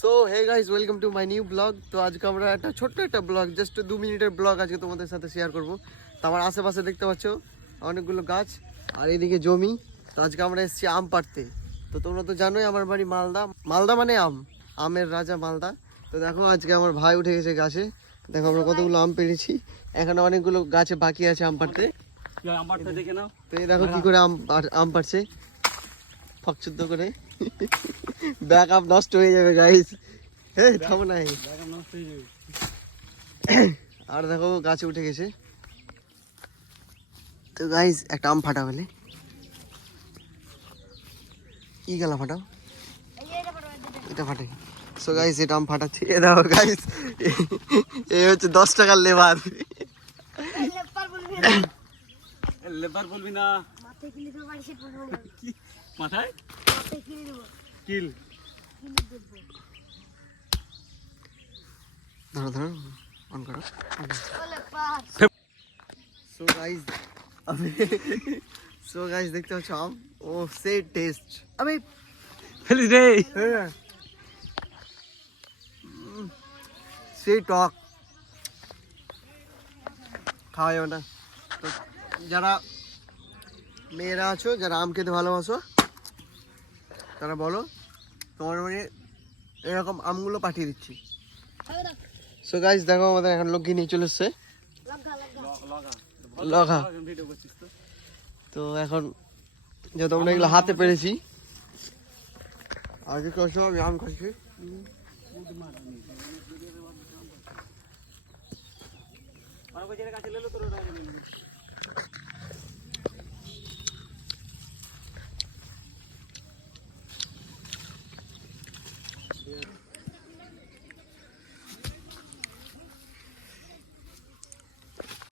So hey guys, welcome to my new blog. তো আজকে আমরা একটা ছোট্ট একটা ব্লগ, জাস্ট 2 মিনিটের ব্লগ আজকে তোমাদের সাথে শেয়ার করব। তো আমার আশেপাশে দেখতে পাচ্ছ অনেকগুলো গাছ আর এইদিকে জমি। তো আজকে আমরা এসেছি আম পাড়তে। তো তোমরা তো জানোই আমার বাড়ি মালদা। মালদা মানে আমের রাজা মালদা। তো দেখো আজকে আমার ভাই উঠে গেছে গাছে। দেখো আমরা কতগুলো আম পেড়েছি। এখানে অনেকগুলো গাছে বাকি আছে আম পাড়তে। তো এই দেখো কি করে আম পাড়ছে, ফকচুদ্ধ করে। ব্যাক আপ নষ্ট হয়ে যাবে গাইস। এই থামো নাই। আর দেখো গাছে উঠে গেছে। তো গাইস একটা আম ফাটা বলে কি গেল ফাটাও, এটা ফাটে। সো গাইস এটা আম ফাটাচ্ছি। এ দেখো গাইস, এই হচ্ছে 10 টাকার লেবার। লেবার বলবি না, মাথায় কিলি দেব, বাড়ি সেট বলবো না। কি মাথায় কিলি দেব, কিল ধরো ধরো, অন করো। সো গাইস দেখতে পাচ্ছ আম, ও সে টেস্ট। আমি ফেলিস রে। সেই টক খাওয়া যাবে না। তো যারা মেয়েরা আছো, যারা আম খেতে ভালোবাসো, তারা বলো, তোমার মানে এরকম আমগুলো পাঠিয়ে দিচ্ছি। সো গাইস দেখো আমাদের এখন লোক নিয়ে চলে এসছে লগা। তো এখন যেহেতু আমরা এগুলো হাতে পেরেছি, আগে কষ্ট আমি আম খাচ্ছি।